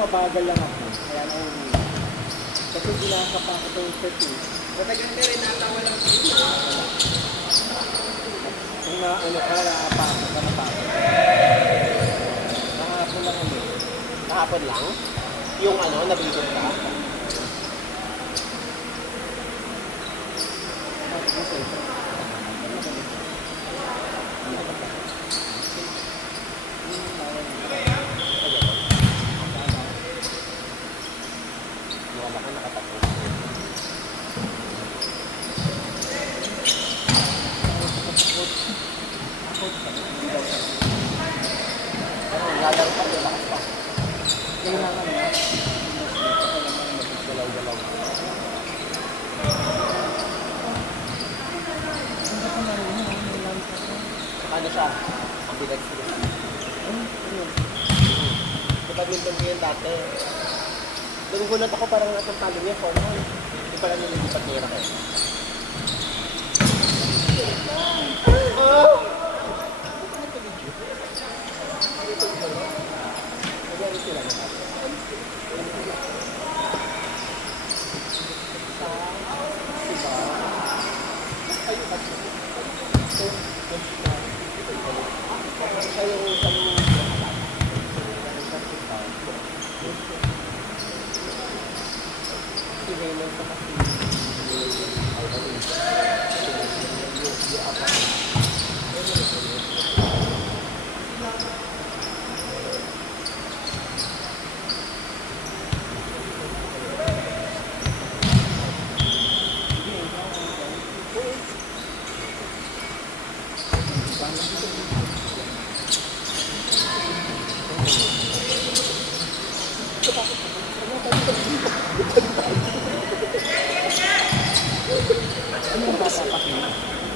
mabagal lang ako. Kaya na umiiyak. Kasi ginakapa ako itong set eh. Matagal na rin natawa lang sila. Kung na ano ka, nakapako ka na pako. Nakahapon lang ulit. Kahapon lang? Yung ano, nabigod ka? Wala ka nakatapos. Lalaro pa, lalakas pa. Kailangan na. Galaw-galaw. Ano siya? Ang bilag sila. Sa badminton ko yun dati. Doon gulat ako parang nasa talo niya, formal. Hindi pala nililipat niya ako. Oh! Magyan sila na.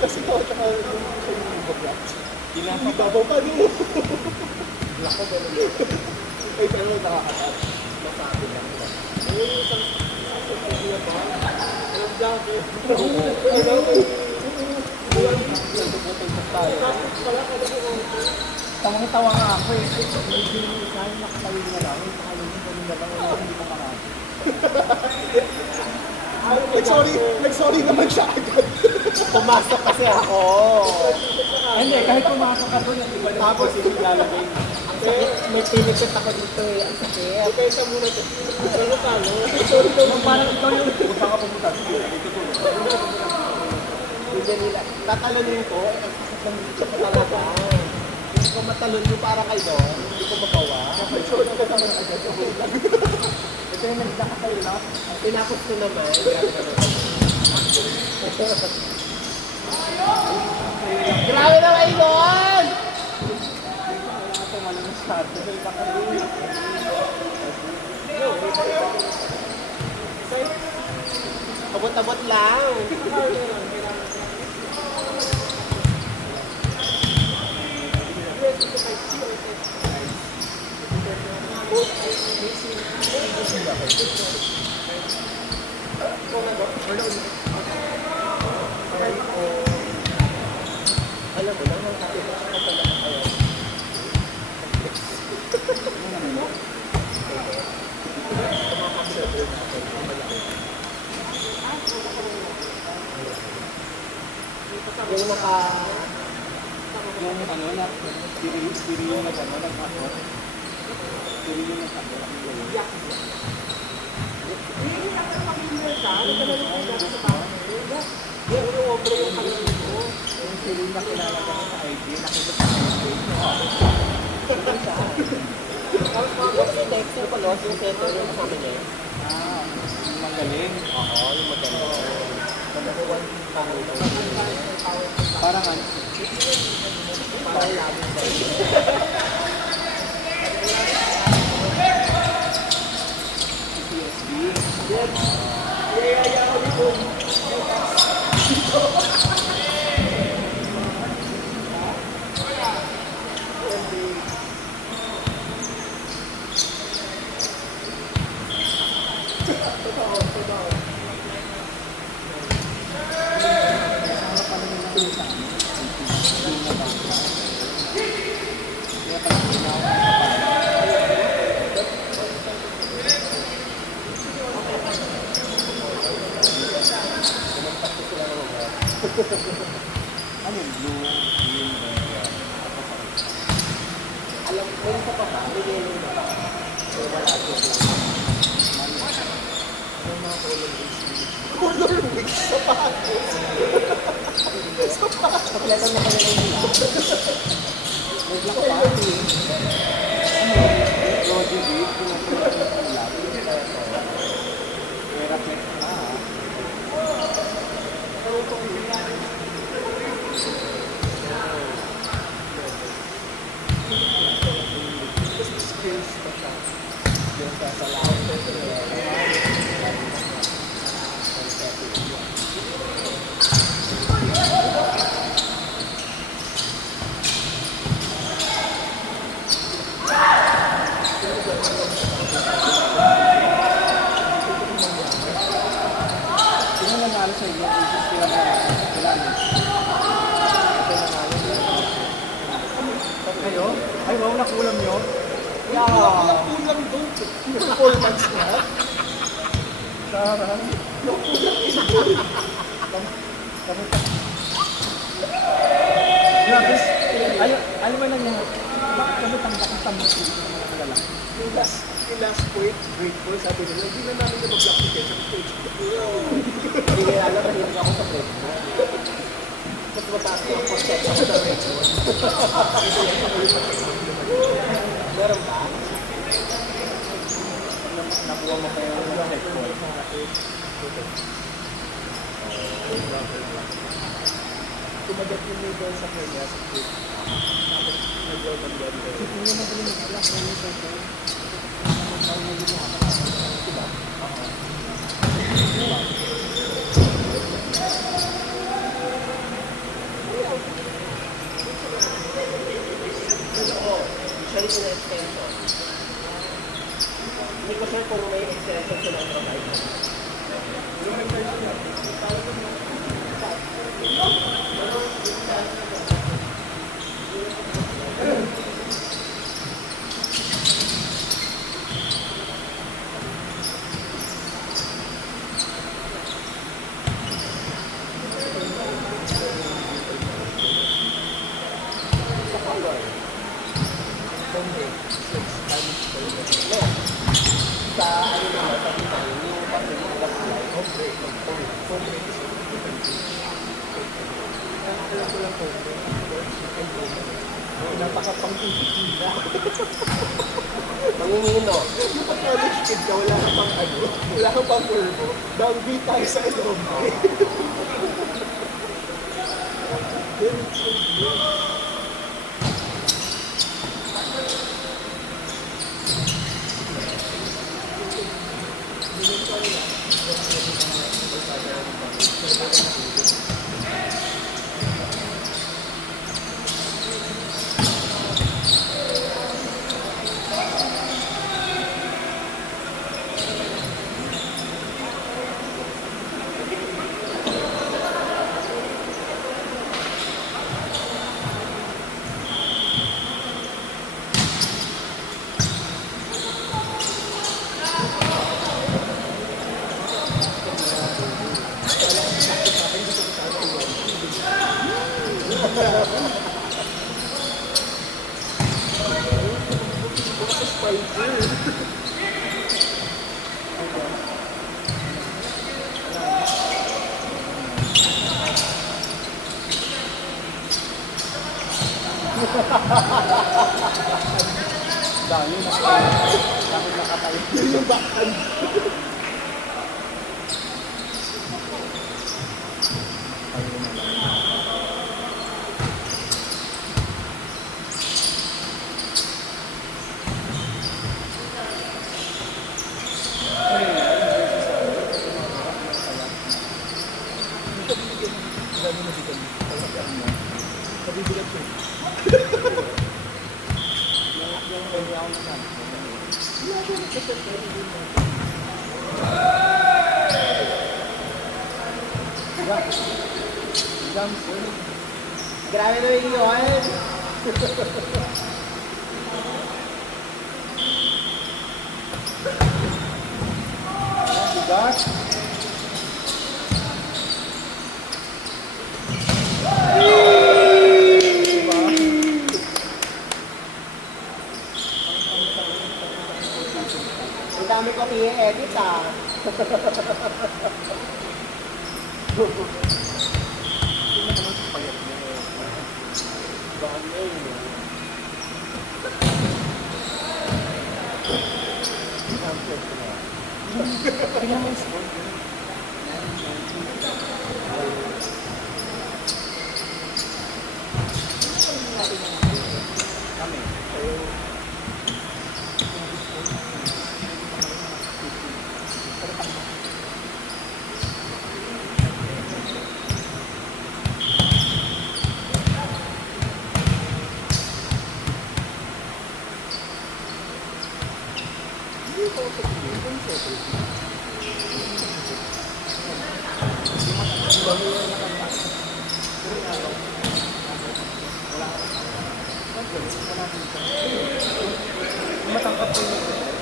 Kasi ito, tsaka yung bagat. Ginagabaw pa doon. Lako ba naman? Ay, pero nakakatat. Masabi lang. Ay, isang sasabihan ba? Anong jacket? Tawang-tawa nga ako eh. Medyo yung isa yung nakatayo na lang. Yung nakalim yung ganun na lang. Hindi ko makakasya. Nag-sorry naman siya agad. Pumasok kasi ako. Hindi, kahit pumasok ka doon, iba na Tapos yung lalagay. ang sakit. May pinipit ako dito eh. Ang sakit. Okay, sa muna ito. Ano talo? Sorry naman. Parang ikaw yung punta ka pumunta. Sige, dito tulog. Hindi nila. Tatalonin ko. Ang sakit ng dito pa talaga. Hindi ko matalon yung para kayo doon. Hindi ko magawa. Sorry ka naman agad. Ito yung nagdakatayo na. Tinapos ko naman. Grabe naman. Grabe na kayo doon! Abot-abot lang. Alam mo lang, ang kapit na ako pala kayo. Yung naka... Yung ano na, diri yung nag-ano, nag-ako. Diri yung nag-ako. Yung sili na kilala ka sa IG, nakita sa IG. Yung si Dexter Palos, yung center, yung kasama niya. Yung magaling. Oo, yung magaling. Parang ano? Parang labing ba? CSB. Yaya ako dito. Ano yung blue, green, red? Alam ko yung sa papa, may yellow na. So, wala ko. Anong mga color wings? Color wings? Sapatos? Sapatos? Pakilatan mo kanila yung nila. May black pa. Roger Reed, pinapilatan mo nila. May reflect na ha. Skills pa siya. Skills pa sa lahat. Sino nanalo sa inyo? Isis sila na kailangan. Kayo? Ay, wow, nakulam nyo? Walang kulang doon. Performance na. Sarang. Grabe. Ano ba nangyari? Bakit kami tambak-tambak dito sa mga kalala? Yung last point, grateful, sabi nila, hindi na namin na mag-block ticket sa stage. Hindi kaya alam, nahilig ako sa pwede. Mas mataas ko ang perception sa record. Meron ba? Nakuha mo kayo ng headphone. Tumagat yung neighbor sa kanya sa stage. Tapos nag-blow ng ganda. Hindi na madali mag-block na yung center. Diba? Usually sila extension. Hindi ko sure kung may extension sila ang provide. Sa ano naman, sa kita, yung pag-apply, hombre, hombre. Alam ko lang hombre. Napakapang-isip-ina. Mangingino. Yung pag-college kid ka, wala ka pang ano, wala ka pang verbo. Downbeat tayo sa hombre. Then it's so good. Dami nakatayo. Yung backhand. Kabibigat ko. Grabe na yung iyon. Bigat. Yung naman sa payat niya eh. Baka niya yun eh. Champion ko na. Tingnan mo yung score. Kami. Hindi ko sa tingin. Kung sa tingin. Matangkap ko yung